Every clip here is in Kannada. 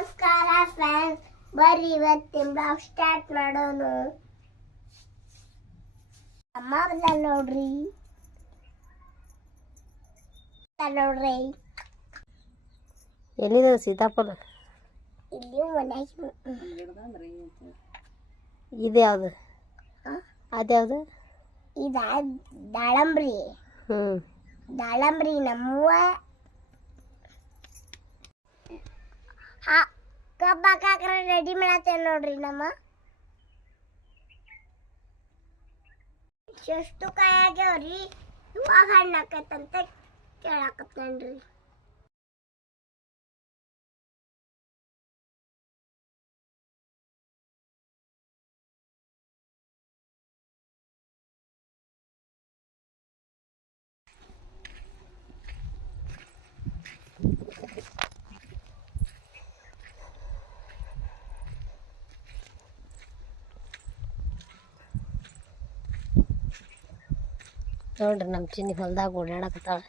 ನಮಸ್ಕಾರ ಫ್ರೆಂಡ್ಸ್, ಬರ್ರಿ ಇವತ್ತಿನ ಬ್ಲಾಗ್ ಸ್ಟಾರ್ಟ್ ಮಾಡೋಣ. ಅಮ್ಮ ಬಂದ ನೋಡ್ರಿ. ಎಲ್ಲಿದೆ ಸೀತಾಫಲ? ಇಲ್ಲಿ ಮನೆಗೆ. ಇದು ಯಾವುದು? ಅದ್ಯಾವುದು? ಇದ ದಾಳಂಬ್ರಿ. ದಾಳಂಬ್ರಿ ನಮ್ಮವ್ವ ಕಬ್ಬಾಕ್ರೆ ರೆಡಿ ಮಾಡತ್ತೇವೆ ನೋಡ್ರಿ. ನಮ್ಮ ಎಷ್ಟು ಕಾಯಿ ಆಗ್ಯಾವ್ರಿ, ಇವಾಗ ಹಣ್ಣು ಆಕೈತಂತ ಕೇಳಾಕತ್ತೇನ್ರಿ. ನೋಡ್ರಿ ನಮ್ಮ ಚಿನ್ನಿ ಹೊಲ್ದಾಗ ಓಡಾಡಕತ್ತಾಳ.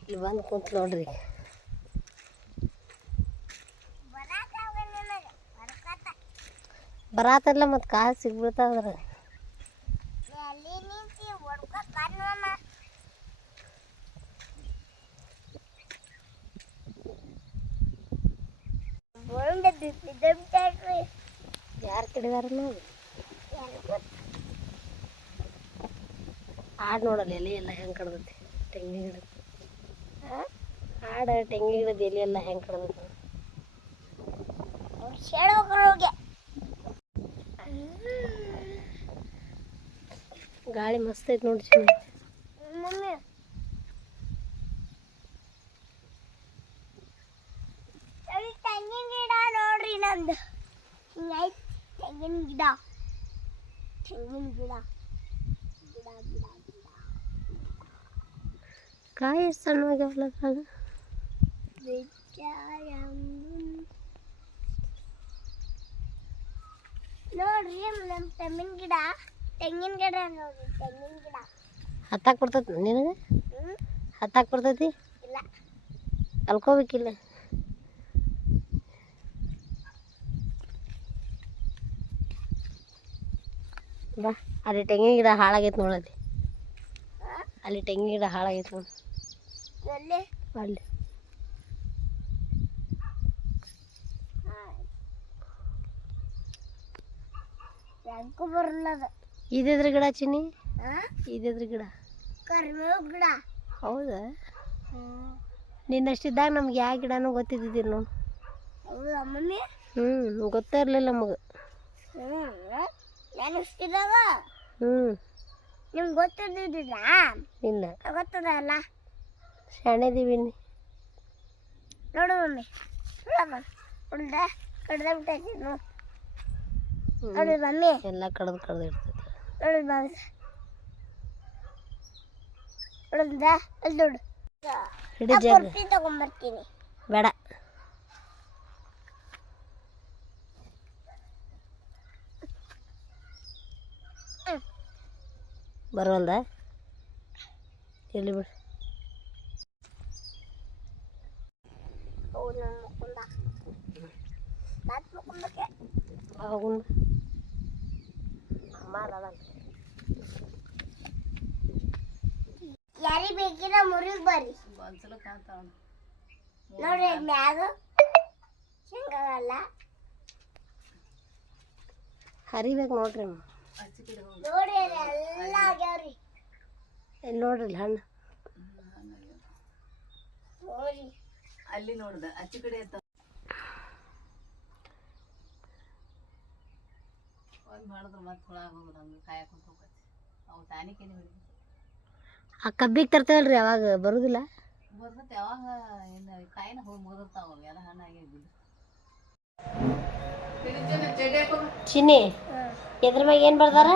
ಇಲ್ಲಿ ಬಂದು ಕುಂತ ನೋಡ್ರಿ. ಬರಾತಲ್ಲ ಮತ್ತು ಕಾಸು ಸಿಗ್ಬಿಡ್ತಾವ್ರ. ಯಾರು ಕೆಡಿದಾರ ನೋಡಿ. ಆಡು ನೋಡಲ್ಲ ಎಲೆ ಎಲ್ಲ ಹೆಂಗೆ ಕಡ್ದೈತಿ. ತೆಂಗಿನ ಗಿಡ ಆಡ ತೆಂಗಿನ ಗಿಡದ ಎಲೆ ಎಲ್ಲ ಹೆಂಗೆ ಕಡ್ದೈತಿ. ಗಾಳಿ ಮಸ್ತ್ ಐತಿ ನೋಡಿ. ತೆಂಗಿನ ಗಿಡ ನೋಡ್ರಿ ನಂದು. ಹಿಂಗೈತಿ ತೆಂಗಿನ ಗಿಡ. ತೆಂಗಿನ ಗಿಡ ಗಿಡ ಗಿಡ ಗಿಡ ಕಾಯಿ ಎಷ್ಟು ಸಣ್ಣವಾಗ್ಯಾವಲ್ಲ ಅದ್ರಾಗ. ನೋಡ್ರಿ ನಮ್ಮ ತೆಂಗಿನ ಗಿಡ. ತೆಂಗಿನ ಗಿಡ ನೋಡ್ರಿ. ತೆಂಗಿನ ಗಿಡ ಹತ್ತಾಕ್ ಬರ್ತೈತಿ ನಿನಗೆ? ಹತ್ತಾಕ್ ಬರ್ತೈತಿ? ಇಲ್ಲ, ಕಲ್ಕೋಬೇಕಿಲ್ಲ. ಬಾ, ಅಲ್ಲಿ ತೆಂಗಿನ ಗಿಡ ಹಾಳಾಗೈತೆ ನೋಡಲ್ಲಿ. ಅಲ್ಲಿ ತೆಂಗಿನ ಗಿಡ ಹಾಳಾಗೈತೆ ನೋಡಿ. ಎಲ್ಲಿ? ಅಲ್ಲಿ ಯಾಕೂ ಬರಲ್ಲದ. ಇದ್ರ ಗಿಡ ಚಿನ್ನಿ? ಇದ್ರ ಗಿಡ? ಕರಿಬೇವು ಗಿಡ. ಹೌದಾ? ನಿನ್ನಷ್ಟಿದ್ದಾಗ ನಮ್ಗೆ ಯಾವ ಗಿಡನೂ ಗೊತ್ತಿದ್ದಿದ್ದಿಲ್ಲ ನೋಡಿ. ಹೌದಾ ಮಮ್ಮಿ? ಗೊತ್ತೇ ಇರಲಿಲ್ಲ ನಮಗೆ. ನಾನು ಇಷ್ಟಿದಾಗ ನಿಮ್ಗೆ ಗೊತ್ತಿದ್ದಿದ್ದ? ಇಲ್ಲ, ಗೊತ್ತದಲ್ಲ. ಶಾಣೆದೀವಿ. ನೋಡು ಮಮ್ಮಿ, ಉಳ್ದ ಕಡ್ದ ಬಿಟ್ಟೈತಿ ನೋಡಿ ಮಮ್ಮಿ. ಎಲ್ಲ ಕಡ್ದು ಇರ್ತೈತಿ ನೋಡಿ ಮಮ್ಮಿ. ಉಳ್ದ ಅಲ್ಲಿ ನೋಡು. ಹಿಡಿ ಜಾಗ. ತಗೊಂಡ್ಬರ್ತೀನಿ. ಬೇಡ, ಬರೋಲ್ದ? ಇಲ್ಲಿ ಬಿಡು. ಯಾರಿಗೆ ಬೇಕಿಲ್ಲ ಮುರಿಗ್ ಬರ್ರಿ. ನೋಡ್ರಿ ಮ್ಯಾಗ ಶೇಂಗಲ್ಲ ಹರಿಬೇಕು ನೋಡ್ರಿ. ನೋಡಿ ಎಲ್ಲ ಆಗ್ಯಾವ್ರಿ. ಎಲ್ಲಿ ನೋಡ್ರಿ ಹಣ್ಣು ನೋಡಿ. ಅಲ್ಲಿ ನೋಡ್ದ ಅಚ್ಚಿ ಕಡೆ ಮಾಡಿದ್ರು ಮತ್ತೆ ಹುಳ ಆಗೋದು. ನಮ್ಗೆ ಕಾಯಕೊಂತ ಹೋಗತ್ತೆ. ಅವು ತಾನಿಕೇನೆ ಆ ಕಬ್ಬಿಗೆ ತರ್ತೇವಲ್ರಿ, ಅವಾಗ ಬರುದಿಲ್ಲ. ಬರ್ತೈತೆ ಯಾವಾಗ ಏನು ಕಾಯಿನ ಹೋಗಿ ಮುಗಿದಿರ್ತಾವ. ಎಲ್ಲ ಹಣ್ಣಾಗಿ ಬಿದ್ದು. ಚಿನ್ನಿ, ಎದ್ರ ಮ್ಯಾಗ ಏನು ಬರ್ದಾರ?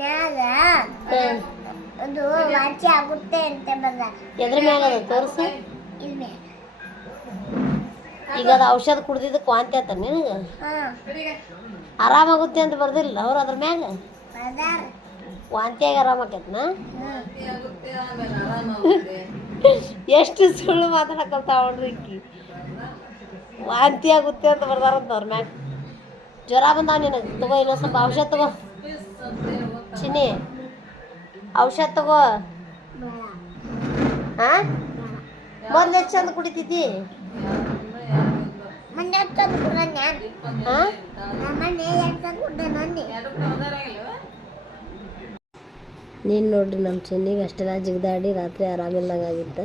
ಮ್ಯಾಗ ಅದು ವಾಂತಿ ಆಗುತ್ತೆ ಅಂತ ಬಂದ. ಎದ್ರ ಮ್ಯಾಗ ಅದು ತೋರಿಸಿ. ಈಗ ಅದು ಔಷಧ ಕುಡ್ದಿದ್ದಕ್ಕೆ ವಾಂತಿ ಆತ ನಿನಗೆ? ಆರಾಮಾಗುತ್ತೆ ಅಂತ ಬರ್ದಿಲ್ಲ ಅವ್ರು ಅದ್ರ ಮ್ಯಾಗ? ಅದಾರ ವಾಂತಿಯಾಗ ಆರಾಮಾಕೈತ್ನ ವಾಂತಿ ಆಗುತ್ತೆ ಆಮೇಲೆ ಆರಾಮಾಗುತ್ತೆ. ಎಷ್ಟು ಸುಳ್ಳು ಮಾತಾಡಕಂತಾವ ನೋಡ್ರಿ ಈಕಿ. ವಾಂತಿ ಆಗುತ್ತೆ ಅಂತ ಬರ್ದಾರಂತ ಅವ್ರ ಮ್ಯಾಗ. ಜ್ವರ ಬಂದಾವ ನಿನಗೆ, ತಗೋ ಇನ್ನೊಂದು ಸ್ವಲ್ಪ ಔಷಧ ತಗೋ ಚಿನ್ನಿ, ಔಷಧ ತಗೋ. ಹಾಂ ಮೊದ್ಲು ಎಷ್ಟು ಚಂದ ಕುಡಿತಿದ್ದಿ. ಮೊನ್ನೆ ತಂದು ಕೂಡ ನಾನು ಹಾಂ ಮೊನ್ನೆ ತಂದು ಕೂಡ ನಂದಿ ನೀನು ನೋಡ್ರಿ ನಮ್ಮ ಚಿನ್ನಿಗೆ ಅಷ್ಟೆಲ್ಲ ಜಿಗ್ದಾಡಿ ರಾತ್ರಿ ಆರಾಮಿಲ್ದಂಗಾಗಿತ್ತು.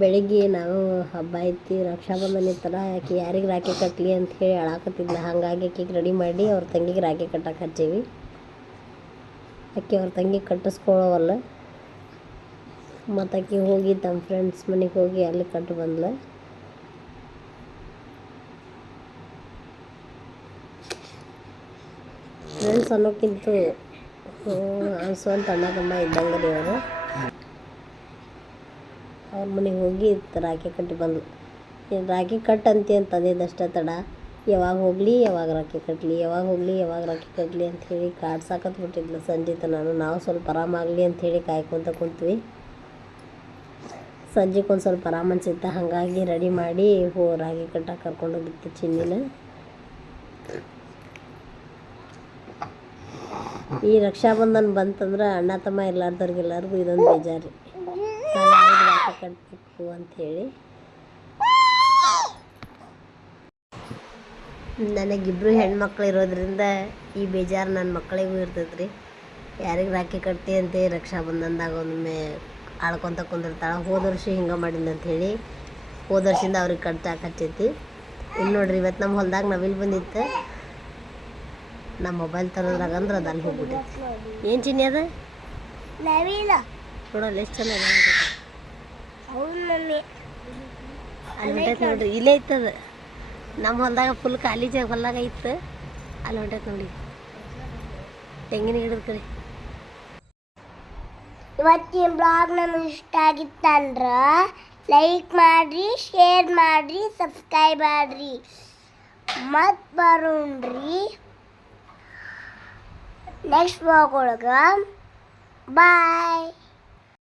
ಬೆಳಿಗ್ಗೆ ನಾವು ಹಬ್ಬ ಐತಿ ರಕ್ಷಾಬಂಧನ ಇತ್ತಲ್ಲ, ಯಾಕೆ ಯಾರಿಗೆ ರಾಖಿ ಕಟ್ಟಲಿ ಅಂತ ಹೇಳಿ ಅಳಾಕತ್ತಿದ್ಲ. ಹಾಗಾಗಿ ಆಕಿಗೆ ರೆಡಿ ಮಾಡಿ ಅವ್ರ ತಂಗಿಗೆ ರಾಖಿ ಕಟ್ಟಕ್ಕೆ ಹಚ್ಚೀವಿ. ಆಕೆ ಅವ್ರ ತಂಗಿ ಕಟ್ಟಿಸ್ಕೊಳ್ಳೋವಲ್ಲ, ಮತ್ತು ಆಕೆ ಹೋಗಿ ತಮ್ಮ ಫ್ರೆಂಡ್ಸ್ ಮನೆಗೆ ಹೋಗಿ ಅಲ್ಲಿ ಕಟ್ಟು ಬಂದ್ಲ. ಫ್ರೆಂಡ್ಸ್ ಅನ್ನೋಕ್ಕಿಂತ ಅನ್ಸುವಂತ ಅಣ್ಣ ತಮ್ಮ ಇದ್ದಂಗೆ ರೀ ಅವರು. ಅವ್ರ ಮನೆಗೆ ಹೋಗಿ ರಾಖಿ ಕಟ್ಟಿ ಬಂದ್ಲು. ರಾಖಿ ಕಟ್ಟಂತಿ ಅಂತ ಅಂದಿದ್ದಷ್ಟೇ ತಡ, ಯಾವಾಗ ಹೋಗಲಿ ಯಾವಾಗ ರಾಖಿ ಕಟ್ಟಲಿ, ಯಾವಾಗ ಹೋಗಲಿ ಯಾವಾಗ ರಾಖಿ ಕಟ್ಟಲಿ ಅಂಥೇಳಿ ಕಾಡ್ಸಾಕತ್ಬಿಟ್ಟಿದ್ಲು ಸಂಜೆ ತನಕ. ನಾವು ಸ್ವಲ್ಪ ಆರಾಮಾಗಲಿ ಅಂಥೇಳಿ ಕಾಯ್ಕೊತ ಕುಂತ್ವಿ. ಸಂಜೆಗೆ ಒಂದು ಸ್ವಲ್ಪ ಆರಾಮ ಅನ್ಸಿತ್ತು, ಹಾಗಾಗಿ ರೆಡಿ ಮಾಡಿ ರಾಗಿ ಕಟ್ಟಕ್ಕೆ ಕರ್ಕೊಂಡೋಗಿತ್ತು ಚಿನ್ನಿನ. ಈ ರಕ್ಷಾಬಂಧನ ಬಂತಂದ್ರೆ ಅಣ್ಣ ತಮ್ಮ ಎಲ್ಲಾರ್ದವ್ರಿಗೆಲ್ಲರಿಗೂ ಇದೊಂದು ಬೇಜಾರು, ರಾಖಿ ಕಟ್ಟಬೇಕು ಅಂಥೇಳಿ. ನನಗಿಬ್ಬರು ಹೆಣ್ಮಕ್ಳು ಇರೋದ್ರಿಂದ ಈ ಬೇಜಾರು ನನ್ನ ಮಕ್ಕಳಿಗೂ ಇರ್ತೈತೆ ರೀ. ಯಾರಿಗೆ ರಾಖಿ ಕಟ್ಟಿ ಅಂತೇಳಿ ರಕ್ಷಾಬಂಧನದಾಗ ಒಮ್ಮೆ ಆಳ್ಕೊತ ಕುಂದಿರ್ತಾಳೆ. ಹೋದ ವರ್ಷ ಹಿಂಗೆ ಮಾಡಿದ್ನ ಅಂಥೇಳಿ ಹೋದ ವರ್ಷದಿಂದ ಅವ್ರಿಗೆ ಕಟ್ಟಾಕ ಹಚ್ಚೈತಿ. ಇಲ್ಲಿ ನೋಡ್ರಿ, ಇವತ್ತು ನಮ್ಮ ಹೊಲ್ದಾಗ ನವಿಲು ಬಂದಿತ್ತು. ನಮ್ಮ ಮೊಬೈಲ್ ತರೋದ್ರಾಗ ಅಂದ್ರೆ ಅದು ಅಲ್ಲಿ ಹೋಗ್ಬಿಟ್ಟೈತಿ. ಏನು ಚಿನ್ನಿ ಅದ ನವಿಲ ನೋಡಲ್ಲ ಎಷ್ಟು ಚೆನ್ನಾಗಿ ಹೌದು ಮಮ್ಮಿ. ಅಲ್ಲಿ ಹೊಂಟೈತೆ ನೋಡ್ರಿ, ಇಲ್ಲೇ ಐತದ. ನಮ್ಮ ಹೊಲ್ದಾಗ ಫುಲ್ ಖಾಲಿ ಹೊಲ್ದಾಗ ಇತ್ತು, ಅಲ್ಲಿ ಹೊಂಟೈತೆ ನೋಡಿ ತೆಂಗಿನ ಗಿಡದ ಕಡೆ. ಇವತ್ತಿನ ಬ್ಲಾಗ್ ನಮಗೆ ಇಷ್ಟ ಆಗಿತ್ತಂದ್ರೆ ಲೈಕ್ ಮಾಡಿರಿ, ಶೇರ್ ಮಾಡಿರಿ, ಸಬ್ಸ್ಕ್ರೈಬ್ ಮಾಡಿರಿ. ಮತ್ತು ಬರೋಣ್ರಿ ನೆಕ್ಸ್ಟ್ ಬ್ಲಾಗ್ ಒಳಗೆ. ಬಾಯ್.